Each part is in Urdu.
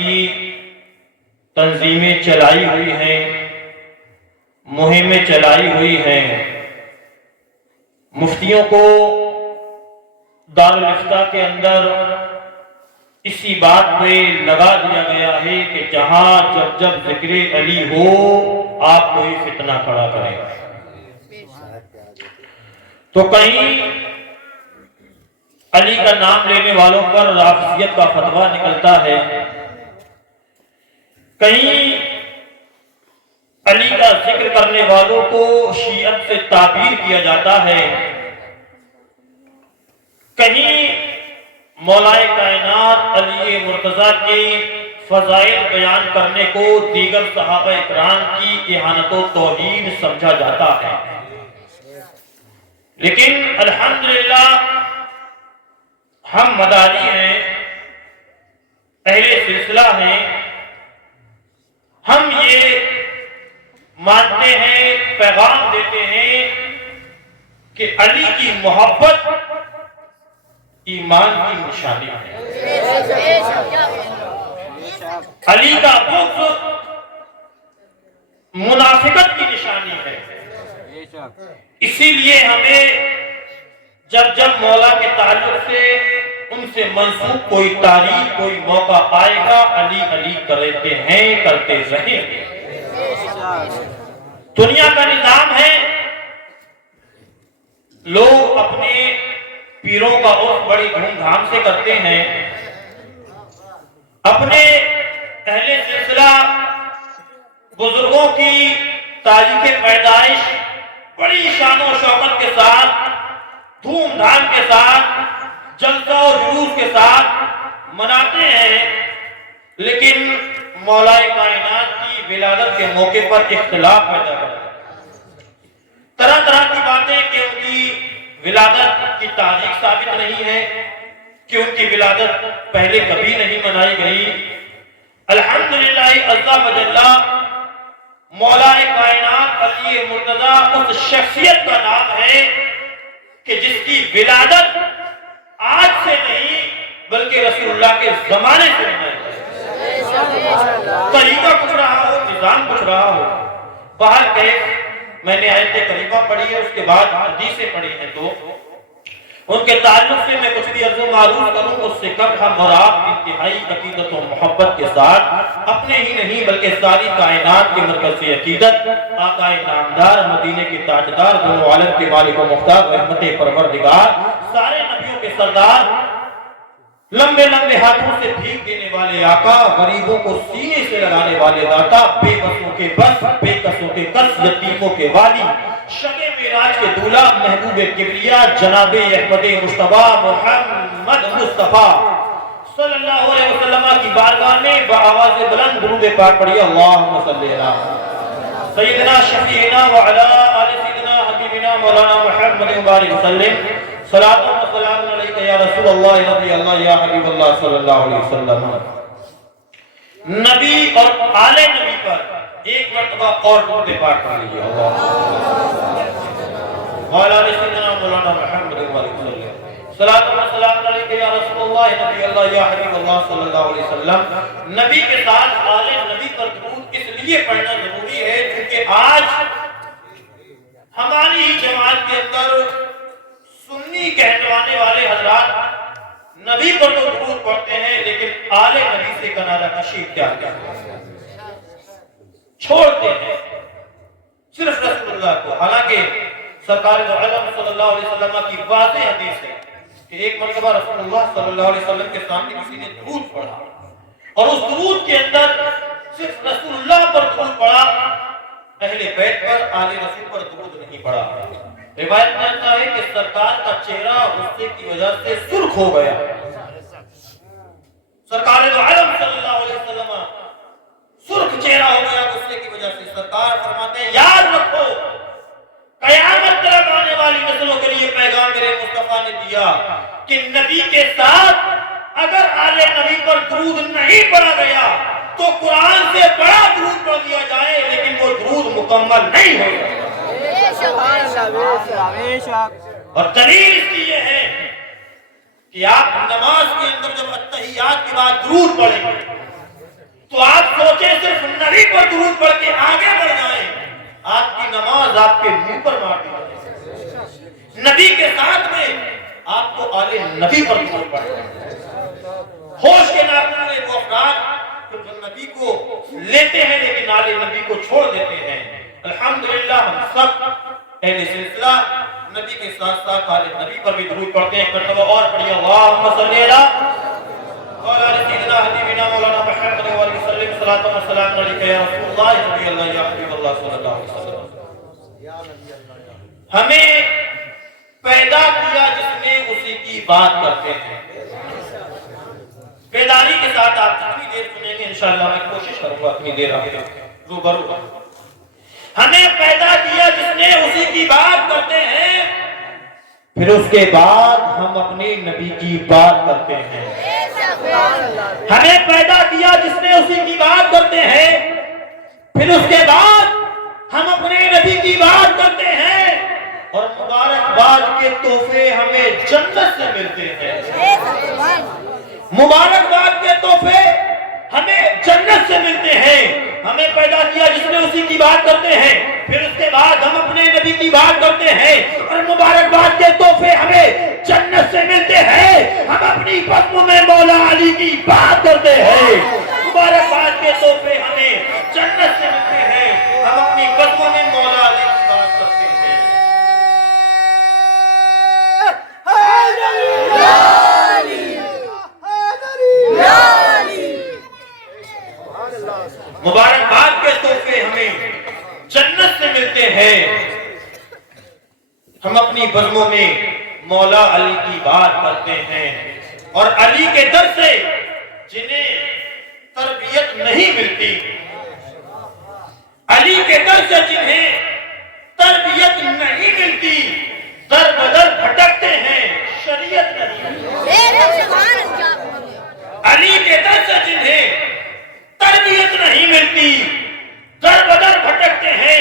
کی تنظیمیں چلائی ہوئی ہیں، مہمیں چلائی ہوئی ہیں، مفتیوں کو دارالافتاء کے اندر اسی بات پہ لگا دیا گیا ہے کہ جہاں جب ذکر علی ہو آپ کوئی فتنہ کھڑا کریں، تو کہیں علی کا نام لینے والوں پر رافضیت کا فتویٰ نکلتا ہے، کہیں علی کا ذکر کرنے والوں کو شیعت سے تعبیر کیا جاتا ہے، کہیں مولائے کائنات علی مرتضیٰ کی فضائل بیان کرنے کو دیگر صحابہ اکرام کی اہانت و توہین سمجھا جاتا ہے۔ لیکن الحمدللہ ہم مداری ہیں، اہل سلسلہ ہیں، ہم یہ مانتے ہیں، پیغام دیتے ہیں کہ علی کی محبت ایمان کی نشانی ہے، علی کا بغض منافقت کی نشانی ہے۔ اسی لیے ہمیں جب مولا کے تعلق سے ان سے منسوب کوئی تاریخ، کوئی موقع آئے گا، علی علی کرتے ہیں، کرتے رہیں گے۔ دنیا کا نظام ہے، لوگ اپنے پیروں کا عرس بڑی دھوم دھام سے کرتے ہیں، اپنے اہل سلسلہ بزرگوں کی تاریخ پیدائش بڑی شان و شوکت کے ساتھ، دھوم دھام کے ساتھ، جلسہ و جلوس کے ساتھ مناتے ہیں، لیکن مولائے کائنات کی ولادت کے موقع پر اختلاف پیدا کرتے ہیں، طرح طرح کی باتیں کہ ان کی ولادت کی تاریخ ثابت نہیں ہے، کہ ان کی ولادت پہلے کبھی نہیں منائی گئی۔ الحمدللہ عز و جل مولا کائنات علی مرتضیٰ اس شخصیت کا نام ہے کہ جس کی ولادت آج سے نہیں بلکہ رسول اللہ کے زمانے سے منائی گئی۔ طریقہ کچھ رہا ہو، نظام کچھ رہا ہو، باہر کیف میں نے آیت کریمہ پڑھی ہے، اس کے بعد حدیثیں پڑھی ہیں، تو ان کے تعلق سے میں کچھ بھی عرض و معروف کروں اس سے کم ہم اور آپ انتہائی عقیدت و محبت کے ساتھ اپنے ہی نہیں بلکہ ساری کائنات کے مرکز سے عقیدت، آقا نامدار، مدینے کے تاجدار، دونوں عالم کے مالک و مختار، رحمت پروردگار، سارے نبیوں کے سردار، لمبے لمبے ہاتھوں سے بھیک دینے والے آقا، غریبوں کو سینے سے لگانے والے داتا، بے بسوں کے بس، بے کسوں کے کس، یتیموں کے والی، شب معراج کے دولہ، محبوب کبریا، جناب احمد مصطفیٰ محمد مصطفیٰ صلی اللہ علیہ وسلم کی بارگاہ میں بآواز بلند درود پاک پڑھیے، اللہم صلی اللہ سیدنا شفیعنا وعلا آل سیدنا حبیبنا مولانا محمد مبارک وسلم، صلاۃ و سلام علیک یا رسول اللہ نبی اللہ یا حبیب اللہ صلی اللہ علیہ وسلم۔ نبی اور آل نبی پر ایک مرتبہ اور درود پاک پڑھ لیجیے، وعلی آل سیدنا مولانا محمد مبارک وسلم، صلاۃ و سلام علیک یا رسول اللہ نبی اللہ یا حبیب اللہ صلی اللہ علیہ وسلم۔ نبی کے ساتھ آل نبی پر درود اس لیے پڑھنا ضروری ہے کیونکہ آج ہماری ہی جماعت کے اندر سنی کہلوانے والے حضرات نبی پر تو درود پڑھتے ہیں لیکن آل نبی سے کنارہ کشی اختیار کرتے ہیں، چھوڑتے ہیں صرف رسول اللہ کو، حالانکہ سرکار دو عالم صلی اللہ علیہ وسلم کی واضح حدیث ہے کہ ایک مرتبہ رسول اللہ صلی اللہ علیہ وسلم کے سامنے کسی نے درود پڑھا اور اس درود کے اندر صرف رسول اللہ پر درود پڑھا، اہل بیت پر، آل رسول پر درود نہیں پڑھا۔ روایت میں آتا ہے کہ سرکار کا چہرہ غصے کی وجہ سے سرخ ہو گیا، سرکار دو عالم صلی اللہ علیہ وسلم سرخ چہرہ ہو گیا غصے کی وجہ سے۔ سرکار فرماتے ہیں یاد رکھو قیامت تک آنے والی نسلوں کے لیے پیغام میرے مصطفیٰ نے دیا کہ نبی کے ساتھ اگر آل نبی پر درود نہیں پڑھا گیا تو قرآن سے بڑا درود پڑھ دیا جائے لیکن وہ درود مکمل نہیں ہوگا۔ اور دلیل اس کی یہ ہے کہ آپ نماز کے اندر جب اتحیات کے بعد درود پڑھیں گے تو آپ سوچیں صرف نبی پر درود پڑھ کے آگے بڑھ جائیں، آپ کی نماز آپ کے منہ پر مار دی جائے۔ نبی کے ساتھ میں آپ کو آل نبی پر درود پڑھنا ہے۔ ہوش کے ناخن میں وہ افراد جو نبی کو لیتے ہیں لیکن آل نبی کو چھوڑ دیتے ہیں۔ الحمدللہ ہم سب اہل سلسلہ نبی کے ساتھ ساتھ آل نبی پر بھی درود پڑھتے ہیں۔ مرتبہ اور پڑھیے اللہم صلی علی اور علی سیدنا حبیبنا مولانا محمد علیہ وسلم صلاۃ و سلام علیک یا رسول اللہ نبی اللہ یا حبیب اللہ صلی اللہ علیہ وسلم۔ ہمیں پیدا کیا جس نے اسی کی بات کرتے ہیں۔ بیداری کے ساتھ آپ جتنی دیر سنیں گے انشاءاللہ میں کوشش کروں گا اپنی دیر آپ روبرو۔ ہمیں پیدا کیا جس نے اسی کی بات کرتے ہیں، پھر اس کے بعد ہم اپنے نبی کی بات کرتے ہیں۔ ہمیں پیدا کیا جس نے اسی کی بات کرتے ہیں، پھر اس کے بعد ہم اپنے نبی کی بات کرتے ہیں، اور مبارکباد کے تحفے ہمیں جنت سے ملتے ہیں۔ مبارکباد کے تحفے ہمیں جنت سے ملتے ہیں۔ ہمیں پیدا کیا جس نے اسی کی بات کرتے ہیں، پھر اس کے بعد ہم اپنے نبی کی بات کرتے ہیں، اور مبارکباد کے تحفے ہمیں جنت سے ملتے ہیں۔ ہم اپنی بزم میں مولا علی کی بات کرتے ہیں، مبارکباد کے تحفے ہمیں جنت سے ملتے ہیں۔ ہم اپنی بزم میں مولا علی کی بات کرتے ہیں۔ مبارکباد کے تحفے ہمیں جنت سے ملتے ہیں۔ ہم اپنی بزموں میں مولا علی کی بات کرتے ہیں، اور علی کے در سے جنہیں تربیت نہیں ملتی، علی کے در سے جنہیں تربیت نہیں ملتی، در بدر بھٹکتے ہیں، شریعت نہیں ملتی۔ علی کے در سے جنہیں تربیت نہیں ملتی، در بدر بھٹکتے ہیں،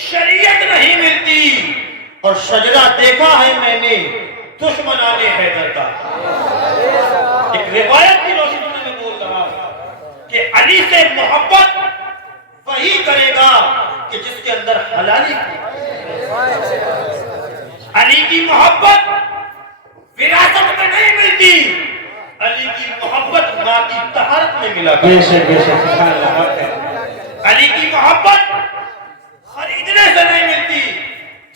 شریعت نہیں ملتی۔ اور شجرہ دیکھا ہے میں نے دشمنان حیدر کا۔ ایک روایت کی روشنی میں میں بول رہا ہوں کہ علی سے محبت وہی کرے گا کہ جس کے اندر حلالی ہے۔ علی کی محبت وراثت میں نہیں ملتی، علی کی محبت ماں کی طہارت میں ملا کرتی۔ علی کی محبت خریدنے سے نہیں ملتی۔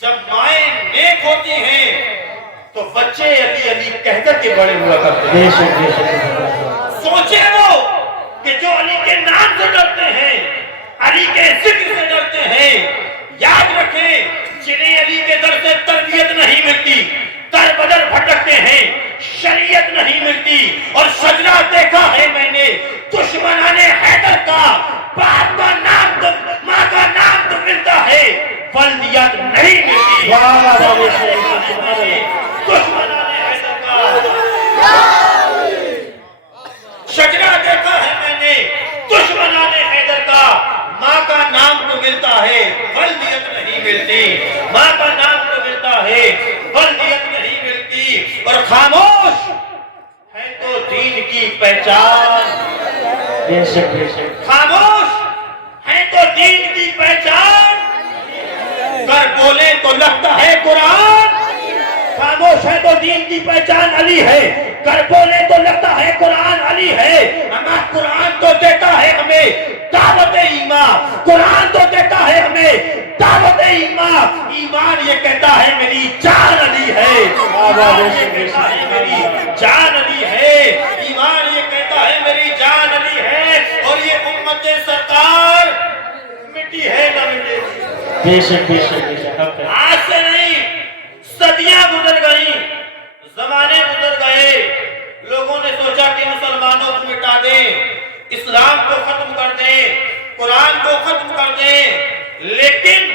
جب مائیں نیک ہوتی ہیں تو بچے علی علی کہہ کر کے بڑے ہوا کرتے ہیں۔ سوچے وہ کہ جو علی کے نام سے ڈرتے ہیں، علی کے ذکر سے ڈرتے ہیں، یاد رکھیں جنہیں علی کے در سے تربیت نہیں ملتی، در بدر بھٹکتے ہیں، شریعت نہیں ملتی۔ اور شجرہ دیکھا ہے میں نے دشمنان حیدر کا، باپ کا نام تو ماں کا نام تو ملتا ہے، فلدیت نہیں ملتی۔ دشمنان حیدر کا شجرہ دیکھا ہے میں نے دشمنان حیدر کا، ماں کا نام تو ملتا ہے، فلدیت نہیں ملتی۔ ماں کا نام تو ملتا ہے، فلدیت نہیں ملتی۔ اور خاموش ہے تو دین کی پہچان، خاموش ہے تو دین کی پہچان، کر بولے تو لگتا ہے قرآن۔ خاموش ہے تو دین کی پہچان علی ہے، کر بولے تو لگتا ہے قرآن علی ہے۔ اما قرآن تو دیتا ہے ہمیں دعوت ایمان، قرآن تو دیتا ہے ہمیں دعوت ایمان۔ ایمان یہ کہتا ہے میری جان علی ہے، ایمان یہ کہتا ہے میری جان علی ہے، ایمان یہ کہتا ہے میری جان علی ہے۔ اور یہ امت سرکار مٹی ہے نہ مٹے گی۔ بے شک بے شک بے شک۔ آج سے نہیں، صدیاں گزر گئیں، زمانے گزر گئے، لوگوں نے سوچا کہ مسلمانوں کو مٹا دیں، اسلام کو ختم کر دیں، قرآن کو ختم کر دیں، لیکن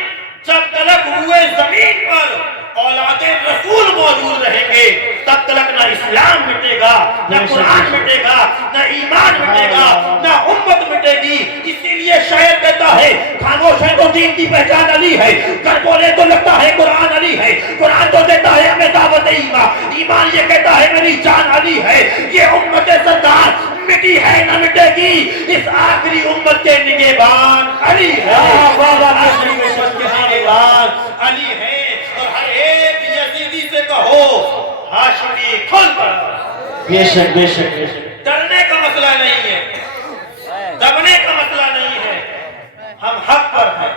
جب تلک ہوئے زمین پر اولاد رسول موجود رہیں گے تب تلک نہ اسلام مٹے گا، نہ قرآن مٹے گا، نہ ایمان مٹے گا، نہ امت مٹے گی۔ اسی لیے شاعر کہتا ہے خاموش ہے تو دین کی پہچان علی ہے، کر بولے تو لگتا ہے قرآن علی ہے، قرآن تو دیتا ہے ہمیں دعوت ایمان، ایمان یہ کہتا ہے میری جان علی ہے۔ یہ امت سردار مٹی ہے نہ مٹے گی، اس آخری امت کے نگہبان علی ہے، آخری امت کے نگہبان علی ہے۔ اور ہر ایک یزیدی سے کہو ہاشمی کھل کر، بے شک بے شک بے شک، ڈرنے کا مسئلہ نہیں ہے، دبنے کا مسئلہ نہیں ہے، ہم حق پر ہیں،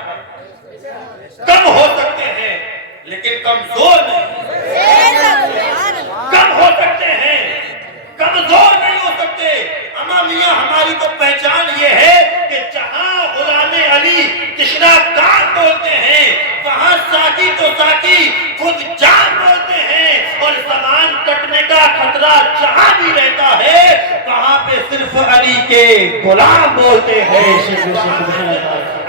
کم ہو سکتے ہیں لیکن کمزور نہیں، کم ہو سکتے ہیں کمزور نہیں ہو سکتے۔ امامیہ ہماری تو پہچان یہ ہے کہ جہاں غلام علی تشنا کان بولتے ہیں وہاں ساکی تو ساکی خود جان بولتے ہیں، اور زبان کٹنے کا خطرہ جہاں بھی رہتا ہے وہاں پہ صرف علی کے غلام بولتے ہیں،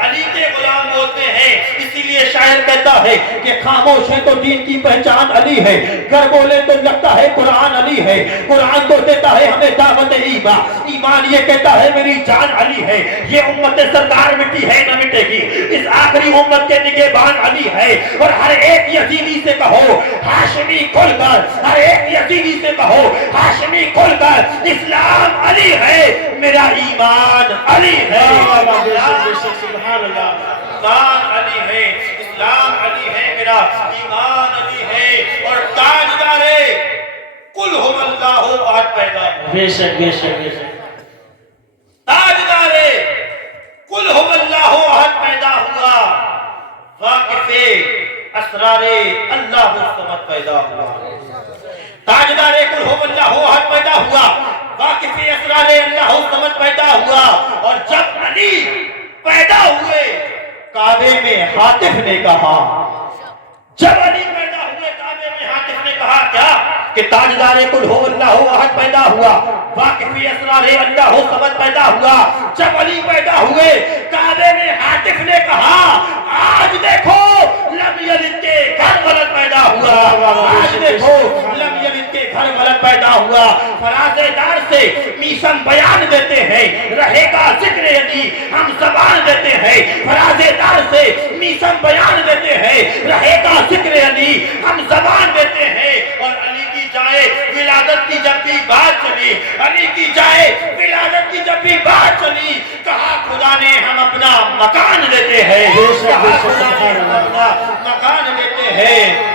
علی کے غلام بولتے ہیں۔ اسی لیے شاعر کہتا ہے کہ خاموش ہے تو دین کی پہچان علی ہے، گر بولے تو لگتا ہے قرآن علی ہے، قرآن تو دیتا ہے ہمیں دعوت ایمان، ایمان یہ کہتا ہے میری جان علی ہے۔ یہ امت سرکار مٹی ہے نہ مٹے گی، اس آخری امت کے نگہبان علی ہے۔ اور ہر ایک یزیدی سے کہو ہاشمی کھل کر، ہر ایک یزیدی سے کہو ہاشمی کھل کر، اسلام علی ہے، میرا ایمان علی ہے، سبحان اللہ، ایمان علی ہے، اسلام علی ہے، میرا ایمان علی ہے۔ اور تاجدار قل ہو اللہ احد پیدا ہوا، بے شک بے شک بے شک، تاجدار قل ہو اللہ احد پیدا ہوا، واقف اسرار اللہ الصمد پیدا ہوا، تاجدار قل ہو اللہ احد پیدا ہوا، واقف اسرار اللہ الصمد پیدا ہوا۔ اور جب علی پیدا ہوئے کعبے میں ہاتف نے کہا، جب علی پیدا ہوئے کعبے میں ہاتف نے کہا کیا کہ تاجدار قل ہو اللہ احد پیدا ہوا، واقف اسرار اللہ الصمد پیدا ہوا۔ جب علی پیدا ہوئے کعبے میں ہاتف نے کہا آج دیکھو لم یلد کے گھر ولد پیدا ہوا، آج دیکھو لم یلد کے گھر ولد پیدا ہوا۔ فرازے دار سے میشن بیان دیتے ہیں رہے گا ذکر علی، ہم زبان دیتے ہیں فرازے دار سے میشن بیان دیتے ہیں رہے گا ذکر علی، ہم زبان دیتے ہیں۔ اور علی کی جائے ولادت کی جب بھی بات چلی، علی کی جائے ولادت کی جب بھی بات چلی، کہا خدا نے ہم اپنا مکان دیتے ہیں، کہا خدا نے ہم اپنا مکان دیتے ہیں۔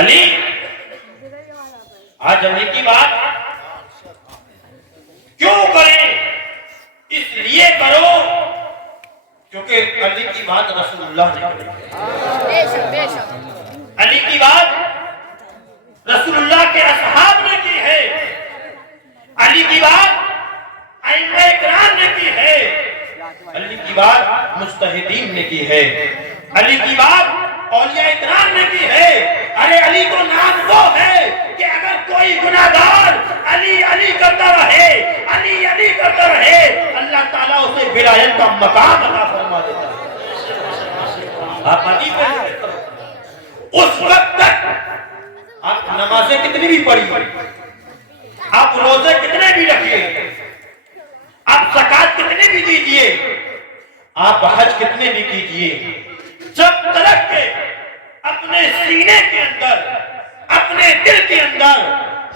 علی آج علی کی بات کیوں کریں؟ اس لیے کرو کیونکہ علی کی بات رسول اللہ نے کری، علی کی بات رسول اللہ کے اصحاب نے کی ہے، علی کی بات ائمہ کرام نے کی ہے، علی کی بات مجتہدین نے کی ہے، علی کی بات اولیاء کرام نے کی ہے۔ ارے علی کو نام وہ ہے کہ اگر کوئی گناہگار علی علی کرتا رہے، علی علی کرتا رہے، اللہ تعالیٰ اسے ولایت کا مقام عطا فرما دیتا ہے۔ آپ علی پہ ذکر کرو، اس وقت تک آپ نمازیں کتنی بھی پڑھی، آپ روزے کتنے بھی رکھیے، آپ زکات کتنے بھی دیجئے، آپ حج کتنے بھی کیجئے، جب تک کہ اپنے سینے کے اندر، اپنے دل کے اندر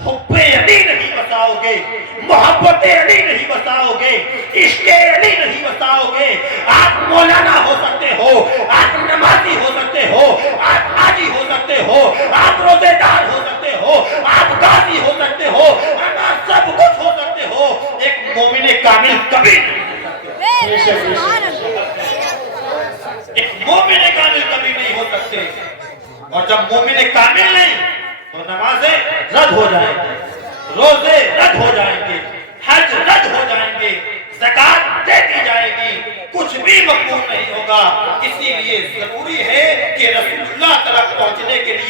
حب علی نہیں بساؤ گے، محبت علی نہیں بساؤ گے، عشق علی نہیں بساؤ گے، آپ مولانا ہو سکتے ہو، آپ نمازی ہو سکتے ہو، آپ حاجی ہو سکتے ہو، آپ روزے دار ہو سکتے ہو، آپ قاضی ہو سکتے ہو، آپ سب کچھ ہو سکتے ہو، ایک مومن کامل کبھی نہیں ہو سکتے، ایک مومن کامل کبھی نہیں ہو سکتے۔ اور جب مومن کامل نہیں تو نمازیں رد ہو جائیں گے، روزے رد ہو جائیں گے، حج رد ہو جائیں گے، زکات دے دی جائے گی، کچھ بھی مقبول نہیں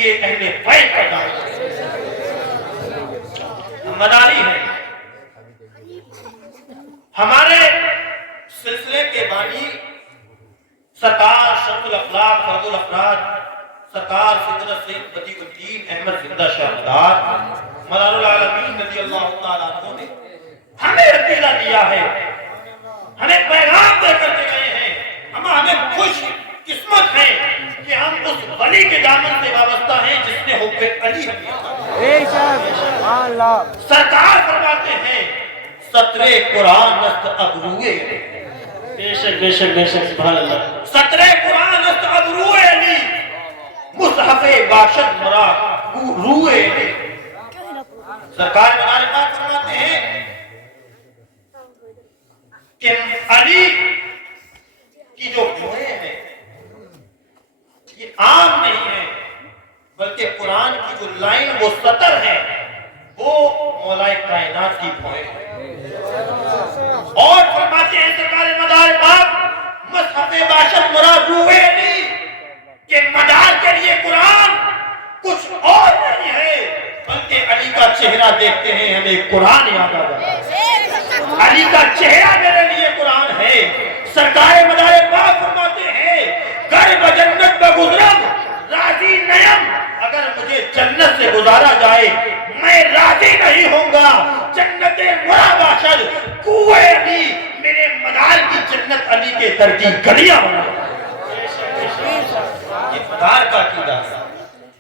لیے اہل بیت کا دعویٰ مداری ہے. ہمارے سلسلے کے بانی سرکار شرف الاخلاق فرد الافراد سرکار سیدنا سید بدیع الدین احمد زندہ شاہ مدار مدار العالمین رضی اللہ تعالیٰ عنہ نے ہمیں عقیدہ دیا ہے، ہمیں پیغام دے کر کے گئے ہیں. ہمیں خوش قسمت ہیں کہ ہم اس ولی کے دامن سے وابستہ ہیں جس نے حب علی ہمیں عطا کیا. سرکار فرماتے ہیں سطرے قرآن است ابروئے بے شک بے شک بے شک سبحان اللہ. سطرے قرآن است ابروئے علی مصحف باشد مرا روئے علی. سرکار مدار پاک فرماتے ہیں کہ علی کی جو بھوئیں ہیں یہ عام نہیں ہے بلکہ قرآن کی جو لائن وہ سطر ہے وہ مولائے کائنات کی بھوئیں ہیں. اور فرماتے ہیں سرکار مدار پاک مصحف باشد مراد روئے علی کہ مدار کے لیے قرآن کچھ اور نہیں ہے بلکہ علی کا چہرہ دیکھتے ہیں ہمیں قرآن یاد آ جاتا ہے. علی کا چہرہ میرے لیے قرآن ہے. سرکار مدار پاک فرماتے ہیں گر بجنت بگزرم راضی نیم، اگر مجھے جنت سے گزارا جائے میں راضی نہیں ہوں گا. جنت مرا باشد کوئے علی، میرے مدار کی جنت علی کے در کی گلیاں بنا. یہ مدار کا عقیدہ ہے،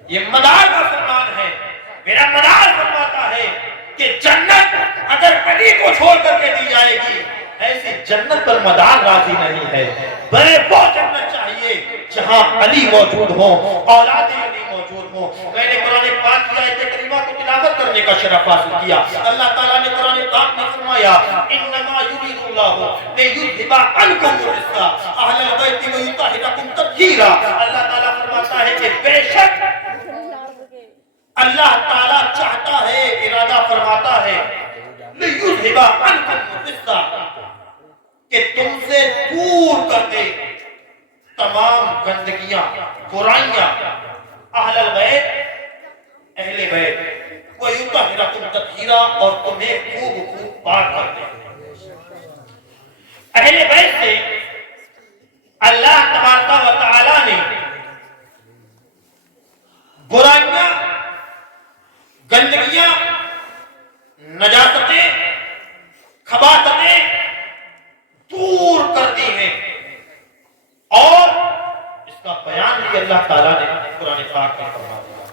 یہ مدار کا فرمان ہے. میرا مدار فرماتا ہے کہ جنت اگر علی کو چھوڑ کر کے دی جائے گی ایسی جنت پر مدار راضی نہیں ہے. بڑے وہ جنت چاہیے جہاں علی موجود ہو، اولاد علی موجود ہو. میں نے قرآن پاک کی آیت کریمہ کو تلاوت کرنے کا شرف حاصل کیا. اللہ تعالیٰ نے قرآن پاک میں فرمایا انما یرید اللہ لیذھب عنکم الرجس اہل البیت ویطہرکم تطہیرا. اللہ تعالیٰ فرماتا ہے کہ بے شک اللہ تعالیٰ چاہتا ہے، ارادہ فرماتا ہے لیذھب عنکم الرجس کہ تم سے دور کر دے تمام گندگیاں برائیاں. اہل البیت اہل بیت ویطہرکم تطہیرا، اور تمہیں خوب خوب پاک کر دے. اہل بیت سے اللہ تبارک و تعالی نے برائیاں گندگیاں نجاستیں خباثتیں دور کر دی ہیں. اور اس کا بیان بھی اللہ تعالیٰ نے قرآن پاک میں فرما دیا.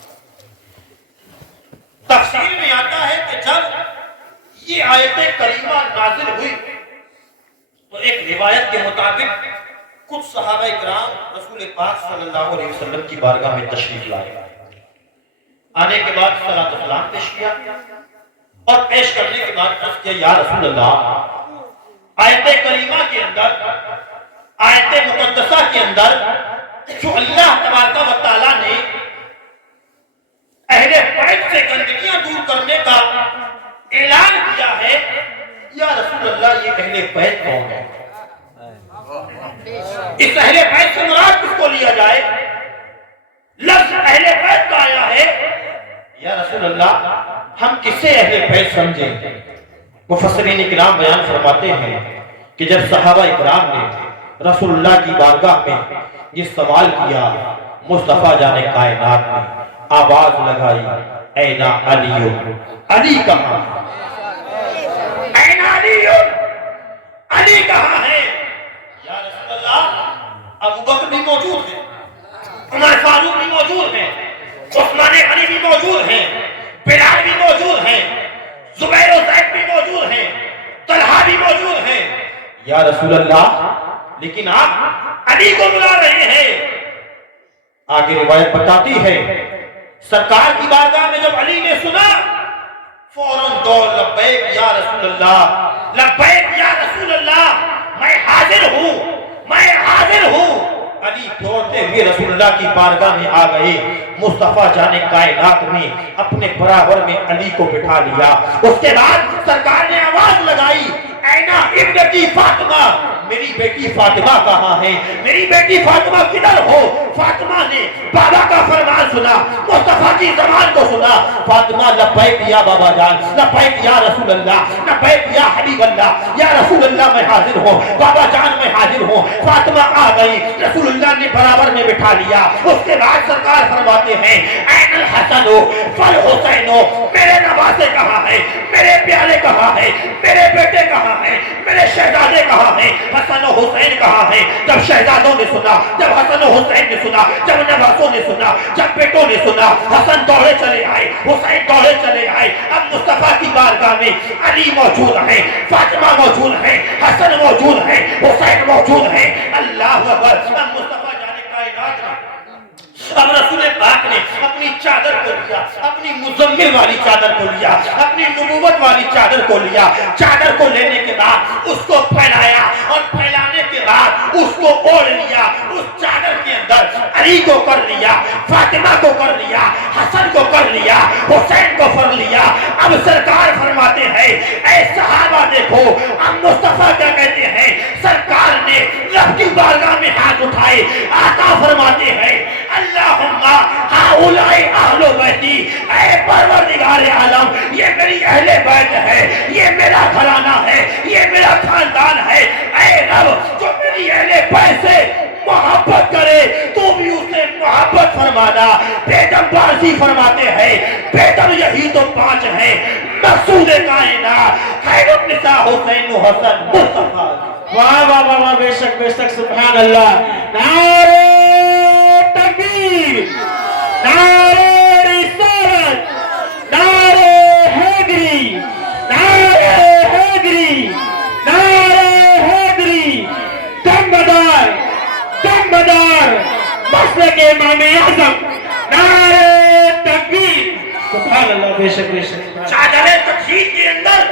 تفسیر میں آتا ہے کہ جب یہ آیت کریمہ نازل ہوئی تو ایک روایت کے مطابق کچھ صحابہ کرام رسول پاک صلی اللہ علیہ وسلم کی بارگاہ میں تشریف لائے. آنے کے بعد صلاۃ و سلام پیش کیا اور پیش کرنے کے بعد عرض کیا یا رسول اللہ آیت کریمہ کے اندر آیت مقدسہ کے اندر جو اللہ تبارک و تعالیٰ نے اہل بیت سے گندگیاں دور کرنے کا اعلان کیا ہے، یا رسول اللہ یہ اہل بیت کون ہے؟ اس اہل بیت سے مراد کس کو لیا جائے؟ لفظ اہل بیت کا آیا ہے. یا رسول اللہ ہم کسے اہل بیت سمجھیں؟ مفسرین کرام بیان فرماتے ہیں کہ جب صحابہ کرام نے رسول اللہ کی بارگاہ میں یہ سوال کیا مصطفیٰ جان کائنات نے آواز لگائی اینا علی، علی کہاں؟ اینا علی، علی کہاں ہے؟ یا رسول اللہ ابو بکر بھی موجود ہیں، عمر فاروق بھی موجود ہیں، عثمان غنی بھی موجود ہیں، بلال بھی موجود ہیں، زبیر و زید بھی موجود ہیں، طلحہ بھی موجود ہیں. یا رسول اللہ لیکن آپ علی کو بلا رہے ہیں. آگے روایت بتاتی ہے سرکار کی بارگاہ میں جب علی نے سنا فوراً دوڑ لبیک یا رسول اللہ، لبیک یا رسول اللہ، میں حاضر ہوں، میں حاضر ہوں. علی دوڑتے ہوئے رسول اللہ کی بارگاہ میں آ گئے. مصطفیٰ جان کائنات نے اپنے برابر میں علی کو بٹھا لیا. اس کے بعد سرکار نے آواز لگائی اینا ابنتی فاطمہ، میری بیٹی فاطمہ کہاں ہے؟ میری بیٹی فاطمہ کدھر ہو؟ فاطمہ نے بابا کا فرمان سنا، مصطفیٰ کی زبان کو سنا، فاطمہ لبیک یا بابا جان، لبیک یا رسول اللہ، لبیک یا حبیب اللہ، یا رسول اللہ میں حاضر ہوں، بابا جان میں حاضر ہوں۔ فاطمہ آ گئی، رسول اللہ نے برابر میں بٹھا لیا۔ اس کے بعد سرکار فرماتے ہیں این الحسن فالحسین، میرے نواسے کہاں ہے، میرے پیارے کہاں ہے، میرے بیٹے کہاں ہیں، میرے شہزادے کہاں ہیں، حسن و حسین کہاں ہیں؟ جب شہزادوں نے سنا، جب حسن و حسین نے سنا، جب نواسوں نے سنا، جب بیٹوں نے سنا، حسن دوڑے چلے آئے، حسین دوڑے چلے آئے۔ اب مصطفیٰ کی بارگاہ میں علی موجود ہے، فاطمہ موجود ہے، حسن موجود ہے، حسین موجود ہے۔ اللہ اکبر۔ اب مصطفیٰ جانے کائنات میں اب رسول پاک نے اپنی چادر کو لیا، اپنی مزمل والی چادر کو لیا، اپنی نبوت والی چادر کو لیا۔ چادر کو لینے کے بعد اس کو پھیلایا، اور پھیلانے کے بعد اس کو اوڑھ لیا۔ اس چادر کے اندر علی کو کر لیا، فاطمہ کو کر لیا، حسن کو کر لیا، حسین کو کر لیا۔ اب سرکار فرماتے ہیں اے صحابہ دیکھو اب مصطفیٰ کیا کہتے ہیں۔ سرکار نے رب کی بارگاہ میں ہاتھ اٹھائے، آقا فرماتے ہیں اللہم ہؤلاء اہل بیتی، اے پروردگار عالم یہ میری اہل بیت ہے، یہ میرا گھرانہ ہے، یہ میرا خاندان ہے۔ اے رب جو میری اہل بیت سے محبت کرے تو بھی اسے محبت فرمانا۔ بیدم بارزی فرماتے ہیں بیدم یہی تو پانچ ہیں، مقصود کائنات خیر النساء حسین و حسن مصطفیٰ۔ واہ واہ واہ واہ، بے شک سبحان اللہ۔ نعرہ تکبیر، نعرہ رسالت، نعرہ حیدری، نعرہ حیدری، نعرہ حیدری، دمبدار دمبدار مسلک امام اعظم، نعرہ تکبیر۔ سبحان اللہ، بے شک چادر تطہیر کے اندر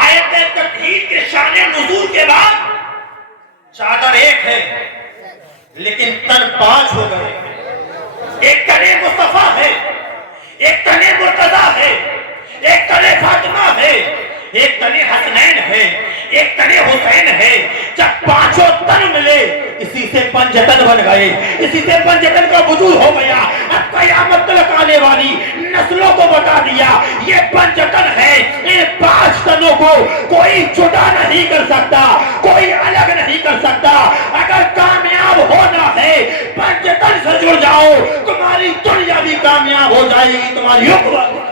آیت تطہیر کے شان نزول کے بعد چادر ایک ہے لیکن تن پانچ ہو گئے۔ ایک تنے مصطفیٰ ہے، ایک تنے مرتضیٰ ہے، ایک تنے فاطمہ ہے، ایک تنے حسنین ہے، ایک تنے حسین ہے۔ جب پانچوں تن ملے اسی سے پنجتن بن گئے، اسی سے پنجتن کا وجود ہو گیا۔ اب قیامت تک آنے والی نسلوں کو بتا دیا یہ پنجتن ہے، ان پانچ تنوں کو کوئی جدا نہیں کر سکتا، کوئی الگ نہیں کر سکتا۔ اگر کامیاب ہونا ہے پنجتن سے جڑ جاؤ، تمہاری دنیا بھی کامیاب ہو جائے گی، تمہاری حکومت۔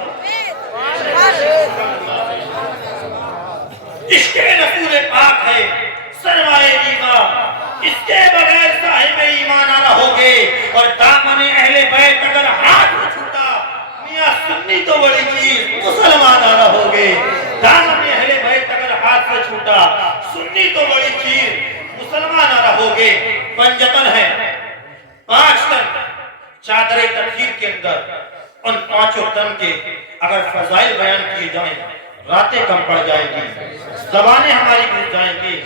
عشق رسول پاک ہے سرمایہ ایمان، اس کے بغیر صاحب ایمان نہ رہوگے۔ اور دامن اہل بیت اگر ہاتھ میں چھوٹا، میاں سنی تو بڑی چیز مسلمان نہ رہوگے۔ دامن اہل بیت اگر ہاتھ سے چھوٹا، سنی تو بڑی چیز مسلمان نہ رہوگے۔ پنجتن ہے، پانچ تن چادر تطہیر کے اندر۔ ان پانچوں تن کے اگر فضائل بیان کیے جائیں راتیں کم پڑ جائیں گی، زبانیں ہماری گر جائیں گی،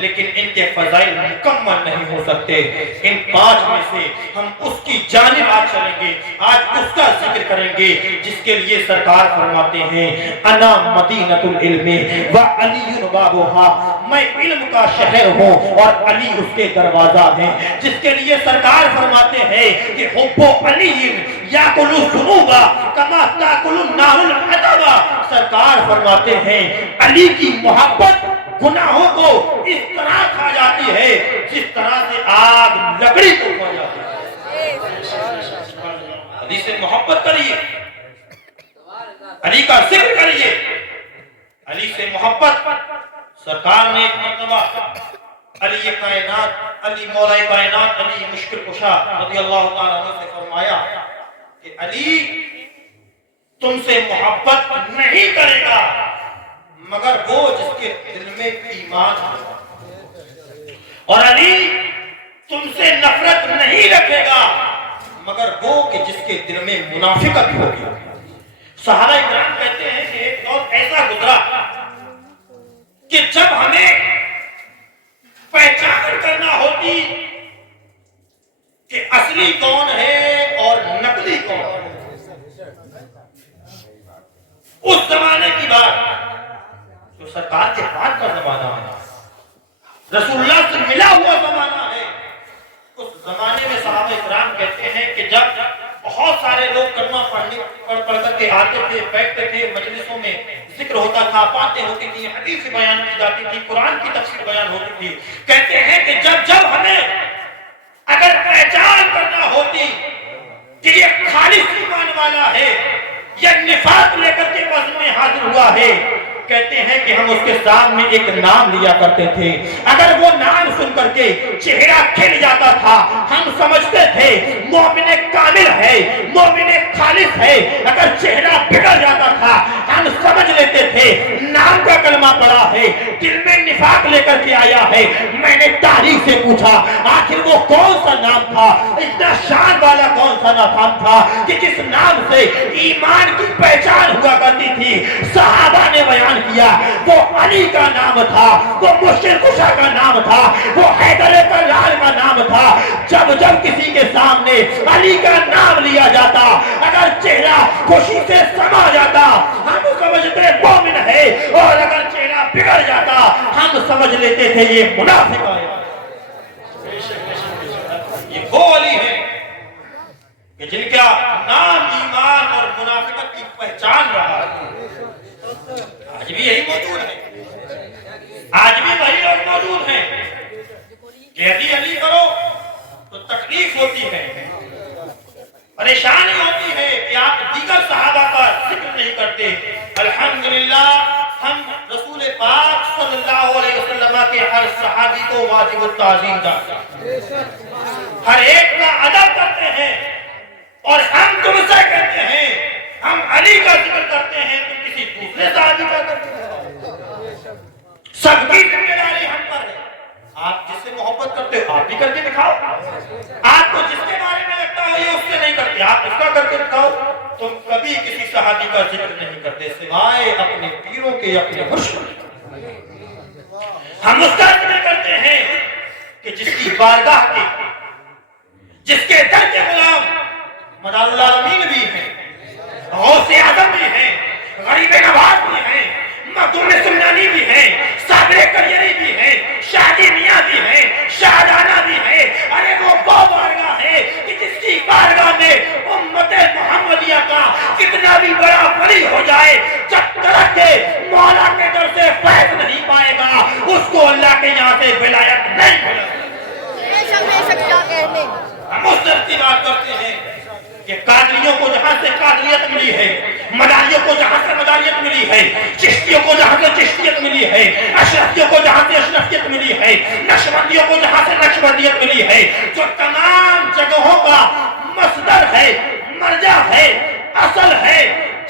لیکن ان کے فضائل مکمل نہیں ہو سکتے۔ ان پانچ میں سے ہم اس کی جانب آج چلیں گے، آج اس کا ذکر کریں گے جس کے لیے سرکار فرماتے ہیں انا مدینۃ العلم وعلی بابھا، میں علم کا شہر ہوں اور علی اس کے دروازہ ہیں۔ جس کے لیے سرکار فرماتے ہیں کہ حب علی یاکل الذنوب کما تاکل النار الحطب۔ سرکار فرماتے ہیں علی کی محبت گناہوں کو اس طرح کھا جاتی ہے جس طرح سے آگ لکڑی کو کھا جاتی ہے۔ علی سے محبت کریے، علی کا ذکر کریے، علی سے محبت۔ سرکار نے ایک مرتبہ علی کائنات، علی مولا کائنات، علی مشکل کشا رضی اللہ تعالیٰ عنہ سے فرمایا کہ علی تم سے محبت نہیں کرے گا مگر وہ جس کے دل میں ایمان ہے، اور علی تم سے نفرت نہیں رکھے گا مگر وہ کہ جس کے دل میں منافقت ہوگی۔ صحابہ اکرام کہتے ہیں کہ ایک دور ایسا گزرا کہ جب ہمیں پہچان کرنا ہوتی کہ اصلی کون ہے اور نقلی کون ہے۔ اس زمانے کی بات جو سرکار کے بعد کا زمانہ ہے، رسول اللہ سے ملا ہوا زمانہ ہے۔ اس زمانے میں صحابہ اکرام کہتے ہیں کہ جب بہت سارے لوگ کلمہ پڑھ کر کے آتے تھے، بیٹھتے تھے، مجلسوں میں ذکر ہوتا تھا، باتیں ہوتی تھی، حدیث بیان کی جاتی تھی، قرآن کی تفسیر بیان ہوتی تھی، کہتے ہیں کہ جب ہمیں اگر پہچان کرنا ہوتی کہ یہ خالص ایمان والا ہے یا نفاق لے کر کے وزن میں حاضر ہوا ہے، کہتے ہیں کہ ہم اس کے سامنے ایک نام لیا کرتے تھے، اگر وہ نام سن کر کے چہرہ کھل جاتا تھا ہم سمجھتے تھے مومن کامل ہے، مومن خالص ہے، اگر چہرہ بگڑ جاتا تھا ہم سمجھ لیتے تھے نام کا کلمہ پڑا ہے، دل میں نفاق لے کر کے آیا ہے۔ میں نے تاریخ سے پوچھا آخر وہ کون سا نام تھا، اتنا شان والا کون سا نام تھا کہ جس نام سے ایمان کی پہچان ہوا کرتی تھی؟ صحابہ نے بیان کیا وہ علی کا نام تھا، وہ مشکل کشا کا نام تھا، وہ حیدر کرار کا نام تھا۔ جب کسی کے سامنے علی کا نام لیا جاتا اگر چہرہ خوشی سے سما جاتا ہم سمجھتے مومن ہے، اور اگر چہرہ بگڑ جاتا ہم سمجھ لیتے تھے یہ منافق ہے۔ یہ وہ علی ہے کہ جن کا نام ایمان اور منافقت کی پہچان رہا ہے۔ آج بھی یہی موجود ہے، آج بھی وہی لوگ موجود ہیں کہ علی کرو تو تکلیف ہوتی ہے، پریشانی ہوتی ہے کہ آپ دیگر صحابہ کا ذکر نہیں کرتے۔ الحمدللہ ہم رسول پاک صلی اللہ علیہ وسلم کے ہر صحابی کو واجب التعظیم جانتے ہیں، ہر ایک کا ادب کرتے ہیں، اور ہم تم سے کہتے ہیں ہم علی کا ذکر کرتے ہیں تم کسی دوسرے صحابی کا کرتے ہیں۔ سب کی ذمہ داری ہم پر ہے، آپ جس سے محبت کرتے ہو آپ بھی کر کے دکھاؤ، آپ کو جس کے بارے میں لگتا ہے یہ اس سے نہیں کرتے آپ اس کا کر کے دکھاؤ۔ تم کبھی کسی صحابی کا ذکر نہیں کرتے سوائے اپنے پیروں کے، اپنے مرشد کے۔ ہم اس کا ذکر کرتے ہیں کہ جس کی بارگاہ کے، جس کے در کے غلام مدار العالمین بھی ہیں، غوث اعظم بھی ہیں، غریب نواز بھی ہیں، مخدوم سمنانی بھی ہیں، صابر کریری بھی ہیں، شادی میاں بھی ہیں، شاہجہاں بھی ہیں۔ ارے وہ بارگاہ ہے کہ جس کی بارگاہ میں امت محمدیہ کا کتنا بھی بڑا ولی ہو جائے جب تک کہ مولا کے در سے فیض نہیں پائے گا اس کو اللہ کے یہاں سے ولایت نہیں ملے گی۔ ہم اس طرح کی بات کرتے ہیں کہ قادریوں کو جہاں سے قادریت ملی ہے، مداریوں کو جہاں سے مداریت ملی ہے، چشتیوں کو جہاں سے چشتیت ملی ہے، اشرفیوں کو جہاں سے اشرفیت ملی ہے، نقشبندیوں کو جہاں سے نقشبندیت ملی ہے، جو تمام جگہوں کا مصدر ہے، مرجع ہے، اصل ہے،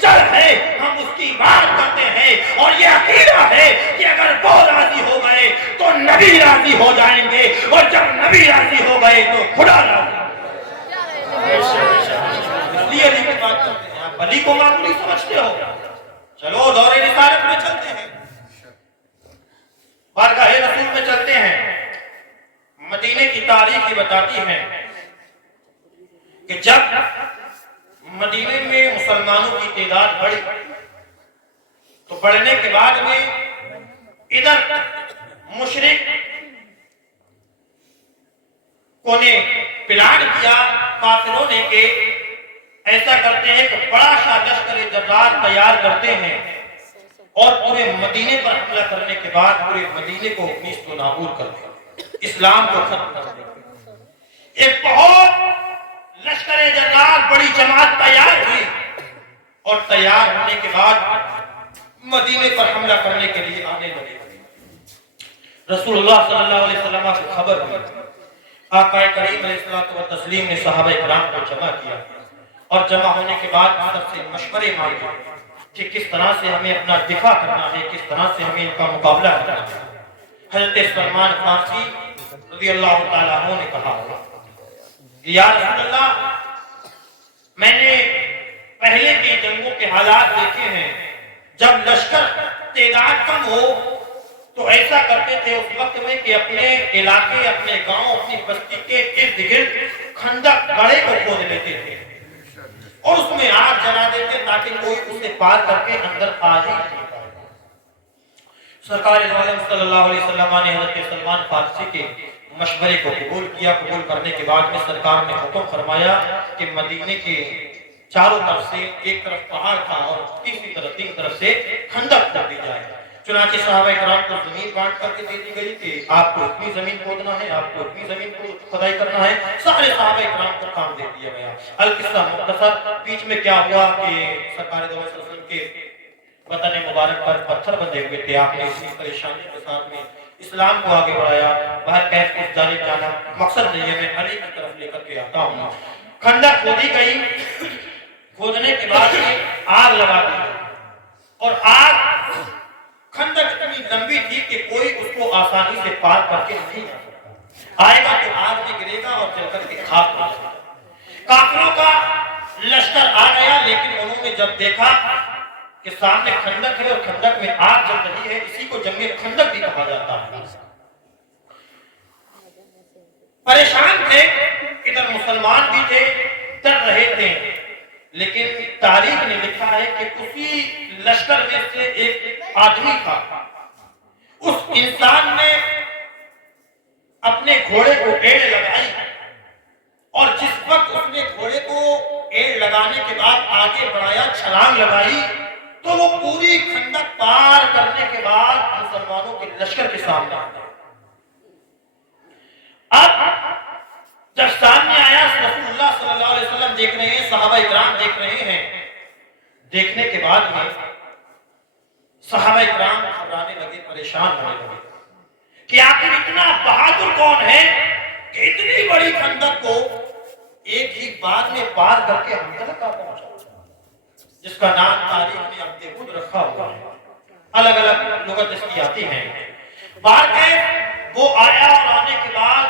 جڑ ہے، ہم اس کی بات کرتے ہیں۔ اور یہ عقیدہ ہے کہ اگر وہ راضی ہو گئے تو نبی راضی ہو جائیں گے، اور جب نبی راضی ہو گئے تو خدا راضی۔ علی کی بات کرتے ہیں، آپ علی کو معمولی سمجھتے ہو؟ چلو دور رسالت میں چلتے ہیں، بارگاہ رسول میں چلتے ہیں۔ مدینے کی تاریخ بتاتی ہے کہ جب مدینے میں مسلمانوں کی تعداد بڑھی تو بڑھنے کے بعد میں ادھر مشرک کو نے پلان کیا کافروں نے کہ ایسا کرتے ہیں کہ بڑا سا لشکر جرار تیار کرتے ہیں اور پورے مدینے پر حملہ کرنے کے بعد پورے مدینے کو نیست و نابود کر دیں، اسلام کو ختم کر دیں۔ ایک بہت لشکر جرار بڑی جماعت تیار ہوئی اور تیار ہونے کے بعد مدینے پر حملہ کرنے کے لیے آنے لگے۔ رسول اللہ صلی اللہ علیہ وسلم سے خبر ہوئی، آقا کریم علیہ الصلوۃ والتسلیم نے صحابہ کرام کو جمع کیا اور جمع ہونے کے بعد سب سے مشورے مانگے کہ کس طرح سے ہمیں اپنا دفاع کرنا ہے، کس طرح سے ہمیں ان کا مقابلہ کرنا ہے۔ حضرت سلمان فارسی رضی اللہ تعالیٰ عنہ نے کہا کہ یا رسول اللہ میں نے پہلے کی جنگوں کے حالات دیکھے ہیں، جب لشکر تعداد کم ہو تو ایسا کرتے تھے اس وقت میں کہ اپنے علاقے، اپنے گاؤں، اپنی بستی کے ارد گرد خندق گڑھے کو کھود لیتے تھے اور اس میں آگ جلا دیتے تاکہ کوئی اسے پار کر کے اندر آ ہی نہیں پائے۔ سرکار دو عالم صلی اللہ علیہ وسلم نے حضرت سلمان فارسی کے مشورے کو قبول کیا. قبول کرنے کے بعد میں سرکار نے حکم فرمایا کہ مدینے کے چاروں طرف سے ایک طرف پہاڑ تھا اور تین طرف سے خندق کر دی جائے. چنانچہ صحابہ کرام کو زمین بانٹ کر کے دے دی گئی کہ آپ کو اتنی زمین کھودنا ہے, آپ کو اتنی زمین کو کھدائی کرنا ہے. سارے صحابہ کرام کو کام دے دیا گیا. القصہ مختصر, بیچ میں کیا ہوا کہ سرکار دو علیہ وسلم کے وطن مبارک پر پتھر بندے ہوئے تھے. آپ نے اسی پریشانی کے ساتھ میں اسلام کو آگے بڑھایا. باہر کیف اس جانب جانا مقصد نہیں ہے, میں علی کی طرف لے کر کے آتا ہوں. خندق کھودی گئی. کھودنے کے بعد آگ لگا دی اور آگ خندق اتنی لمبی تھی کہ کوئی اس کو آسانی سے پار کر کے نہیں جا سکتا. آئے گا تو آگ میں گرے گا اور جل کر کے خاک ہو جائے گا. کافروں کا لشکر آ گیا, لیکن انہوں نے جب دیکھا کہ سامنے خندق ہے اور خندق میں آگ جل رہی ہے, اسی کو جنگ خندق بھی کہا جاتا ہے. پریشان تھے, ادھر مسلمان بھی تھے, ڈر رہے تھے. لیکن تاریخ نے لکھا ہے کہ اسی لشکر میں سے ایک آدمی تھا. اس انسان نے اپنے گھوڑے کو ایڑ لگائی اور جس وقت اس نے گھوڑے کو ایڑ لگانے کے بعد آگے بڑھایا, چھلانگ لگائی, تو وہ پوری خندق پار کرنے کے بعد مسلمانوں کے لشکر کے سامنے آ گیا. اب جب سامنے آیا, رسول اللہ صلی اللہ علیہ وسلم دیکھ رہے ہیں, صحابہ اکرام دیکھ رہے ہیں. دیکھنے کے بعد میں صحابہ اکرام گھبرانے لگے, پریشان ہونے لگے کہ آخر اتنا بہادر کون ہے کہ اتنی بڑی خندق کو ایک ہی بار میں پار کر کے ہم تک پہنچا, جس کا نام تاریخ میں عبد رکھا ہوا ہے. الگ الگ لغت اس کی آتی ہیں. بار کے وہ آیا اور آنے کے بعد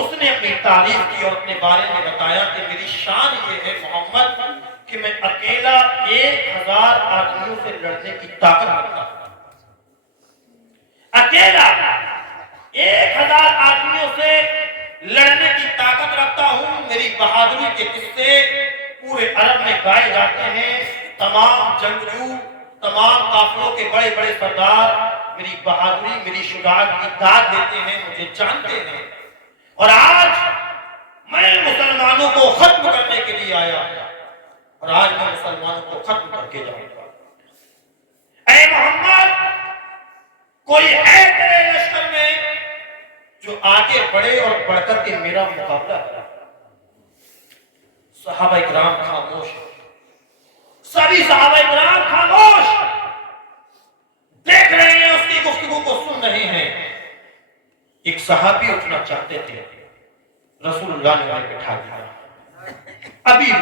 اس نے اپنی تعریف کی اور اپنے بارے میں بتایا کہ میری شان یہ ہے محمد کہ میں اکیلا 1000 آدمیوں سے لڑنے کی طاقت رکھتا ہوں. اکیلا 1000 آدمیوں سے لڑنے کی طاقت رکھتا ہوں. میری بہادری کے قصے پورے عرب میں گائے جاتے ہیں. تمام جنگجو, تمام قافلوں کے بڑے بڑے سردار میری بہادری, میری شجاعت کی داد دیتے ہیں, مجھے جانتے ہیں. اور آج میں مسلمانوں کو ختم کرنے کے لیے آیا اور آج میں مسلمانوں کو ختم کر کے جاؤں گا. اے محمد, کوئی ہے تیرے لشکر میں جو آگے بڑھے اور بڑھ کر کے میرا مقابلہ کرے؟ صحابہ کرام خاموش, سبھی صحابہ کرام خاموش دیکھ رہے ہیں, اس کی گفتگو کو سن رہے ہیں. ایک صحابی اٹھنا چاہتے تھے, رسول اللہ نے انہیں بٹھا دیا. ابھی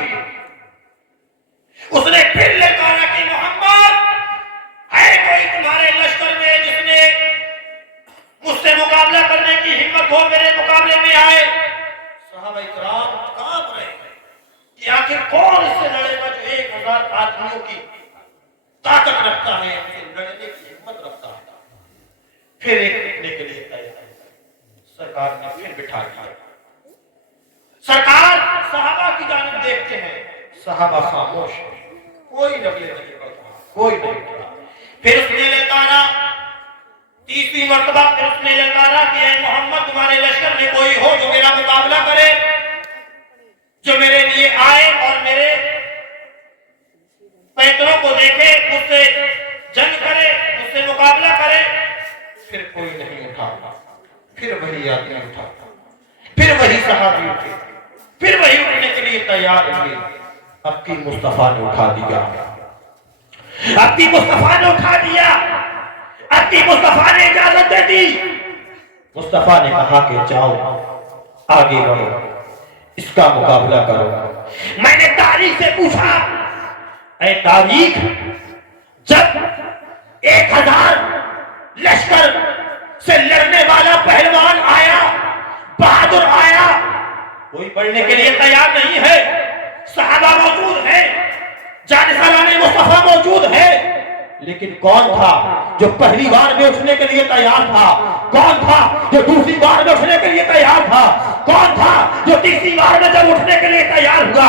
اس نے پھر للکارا کہ محمد, ہے کوئی تمہارے لشکر میں جس نے مجھ سے مقابلہ کرنے کی ہمت ہو, میرے مقابلے میں آئے؟ صحابہ کرام کانپ رہے ہیں کہ آخر کون اس سے لڑے گا جو 1000 آدمیوں کی طاقت رکھتا ہے, اسے لڑنے کی ہمت رکھتا ہے. پھر ایک لڑنے کے لیے تیار. سرکار نے پھر بٹھا دیا. سرکار صحابہ کی جانب دیکھتے ہیں, صحابہ خاموش, کوئی نبی نہیں پڑھتا, کوئی نہیں پڑھا. پھر اس نے للکارا, تیسری مرتبہ پھر اس نے للکارا کہ اے محمد, تمہارے لشکر میں کوئی ہو جو میرا مقابلہ کرے, جو میرے لیے آئے اور میرے پیکروں کو دیکھے, مجھ سے جنگ کرے, مجھ سے مقابلہ کرے. پھر کوئی نہیں اٹھا. پھر وہی آدمی اٹھا, پھر وہی صحابی اٹھے, پھر وہی اٹھنے کے لیے تیار ہوئے. اب کی مصطفیٰ نے اٹھا دیا, اب کی مصطفیٰ نے اٹھا دیا, اب کی مصطفیٰ نے اجازت دے دی. مصطفیٰ نے کہا کہ جاؤ, آگے بڑھو, اس کا مقابلہ کرو. میں نے تاریخ سے پوچھا, اے تاریخ, جب 1000 لشکر سے لڑنے والا پہلوان آیا, بہادر آیا, کوئی بڑھنے کے لیے تیار نہیں ہے. صحابہ موجود ہیں, جانشین مصطفیٰ موجود ہے, لیکن کون تھا جو پہلی بار میں اٹھنے کے لیے تیار تھا؟ کون تھا جو دوسری بار میں اٹھنے کے لیے تیار تھا؟ کون تھا جو تیسری بار میں جب اٹھنے کے لیے تیار ہوا؟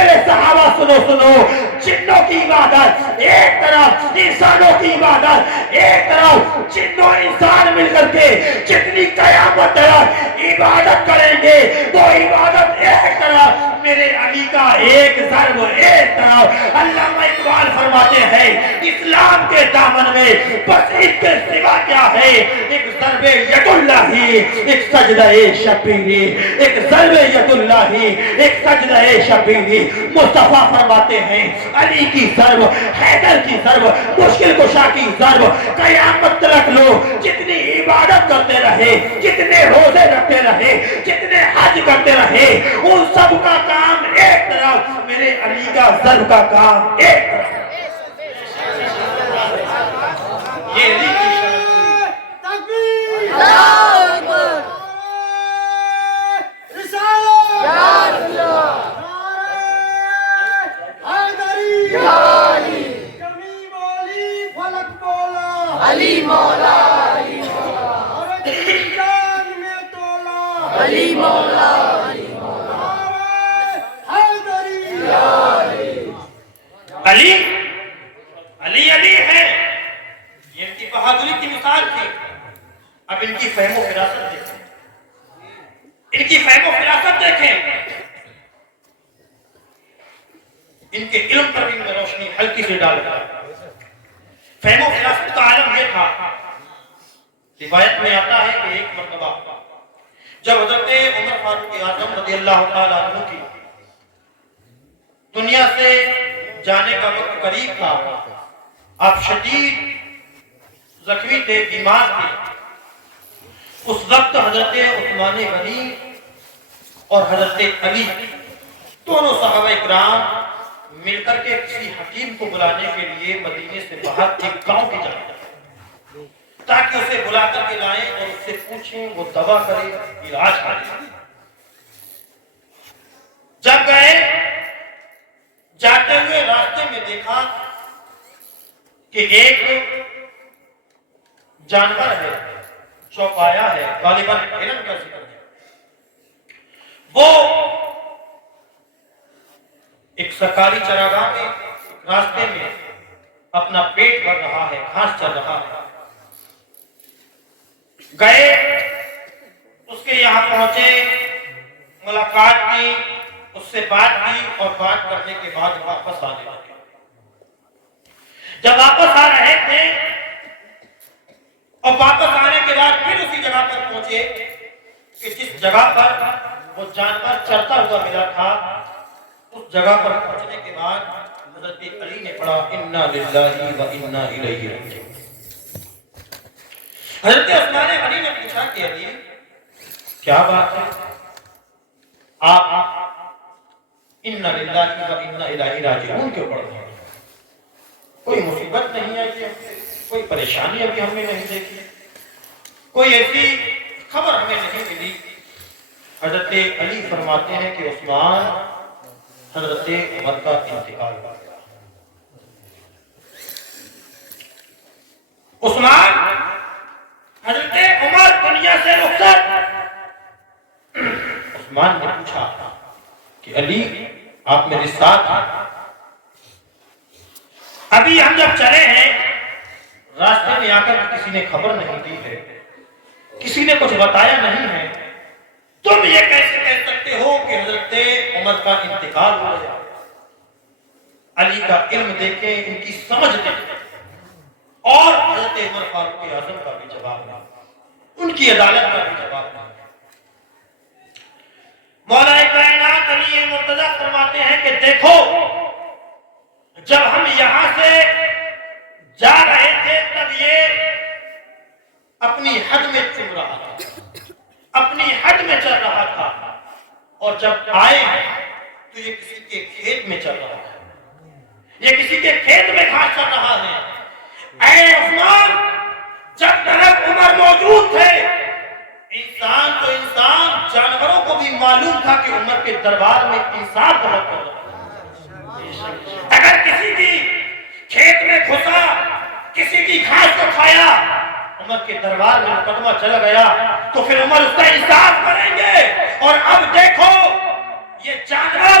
میرے صحابہ سنو سنو، جنوں کی عبادت ایک طرف، انسانوں کی عبادت ایک طرف، جنوں انسان مل کر کے جتنی قیامت تک عبادت کریں گے وہ عبادت ایک طرف، میرے علی کا ایک ضرب ایک طرف۔ علامہ اقبال فرماتے ہیں اسلام کے دامن میں بس اس کے سوا کیا ہے، ایک ضرب ید اللہ، ایک سجدہ شبیری، ایک ضرب ید اللہ، ایک سجدہ شبیری۔ مصطفیٰ فرماتے ہیں علی کی ضرب، حیدر کی ضرب، مشکل کشا کی ضرب، قیامت تک لوگ جتنی عبادت کرتے رہے، جتنے روزے رکھتے رہے، جتنے حج کرتے رہے، ان سب کا کام ایک طرف، میرے علی کا ضرب کا کام ایک طرف۔ یہ علی کی علی مولا، علی مولا، علی مولا، علی علی علی ہے، یہ ان کی بہادری کی مثال تھی۔ اب ان کی فہم و فراست دیکھیں، ان کی فہم و فراست دیکھیں، ان کے علم پر بھی میں روشنی ہلکی سے ڈال رہا ہوں۔ فہم و فراست کا عالم یہ تھا، روایت میں آتا ہے کہ ایک مرتبہ جب حضرت عمر فاروق اعظم رضی اللہ تعالیٰ عنہ کی دنیا سے جانے کا وقت قریب تھا، آپ شدید زخمی تھے، بیمار تھے، اس وقت حضرت عثمان غنی اور حضرت علی دونوں صحابہ اکرام مل کر کے کسی حکیم کو بلانے کے لیے مدینے سے باہر ایک گاؤں کی جانب تاکہ اسے بلا کر کے لائیں اور اس سے پوچھیں، وہ دوا کرے، علاج کرے۔ جب گئے، جاتے ہوئے راستے میں دیکھا کہ ایک جانور ہے، چوپایا ہے، غالباً ہرن کا ذکر ہے، وہ ایک سرکاری چراگاہ میں راستے میں اپنا پیٹ بھر رہا ہے، گھاس چر رہا ہے۔ گئے، اس کے یہاں پہنچے، ملاقات کی، اس سے بات کی، اور بات کرنے کے بعد واپس آنے لگے۔ جب واپس آ رہے تھے اور واپس آنے کے بعد پھر اسی جگہ پر پہنچے کہ جس جگہ پر وہ جانور چرتا ہوا ملا تھا، اس جگہ پر پہنچنے کے بعد حضرت علی نے پڑھا انا للہ و انا الیہ راجعون۔ حضرت عثمان غنی نے پوچھا کہ علی کیا بات ہے، آپ انا للہ و انا الیہ راجعون کیوں پڑھ رہے ہیں؟ کوئی مصیبت نہیں آئی ہے، کوئی پریشانی ابھی ہم نے نہیں دیکھی، کوئی ایسی خبر ہمیں نہیں ملی۔ حضرت علی فرماتے ہیں کہ عثمان، حضرت عمر کا انتقال ہو گیا۔ عثمان، حضرت عمر دنیا سے رخصت۔ عثمان نے پوچھا کہ علی آپ میرے ساتھ ہیں؟ ابھی ہم جب چلے ہیں، راستے میں آ کر کسی نے خبر نہیں دی ہے، کسی نے کچھ بتایا نہیں ہے، تم یہ کیسے کہہ سکتے ہو کہ حضرت عمر کا انتقال ہو گیا؟ علی کا علم دیکھیں، ان کی سمجھ دیکھیں، اور حضرت عمر فاروق اعظم کا بھی جواب نہیں، ان کی عدالت کا بھی جواب نہیں۔ مولا کائنات علی مرتضی فرماتے ہیں کہ دیکھو، جب ہم یہاں سے جا رہے تھے تب یہ اپنی حد میں چل رہا تھا، اپنی حد میں چل رہا تھا، اور جب آئے تو یہ کسی کے کھیت میں چل رہا ہے، یہ کسی کے کھیت میں گھاس چل رہا ہے۔ اے عثمان، جب تک عمر موجود تھے، انسان تو انسان، جانوروں کو بھی معلوم تھا کہ عمر کے دربار میں انسان بہت ہو رہا ہے۔ اگر کسی کی کھیت میں گھسا، کسی کی گھاس کو کھایا، عمر کے دربار میں مقدمہ چلا گیا تو پھر عمر اس کا انصاف کریں گے۔ اور اب دیکھو، یہ جانور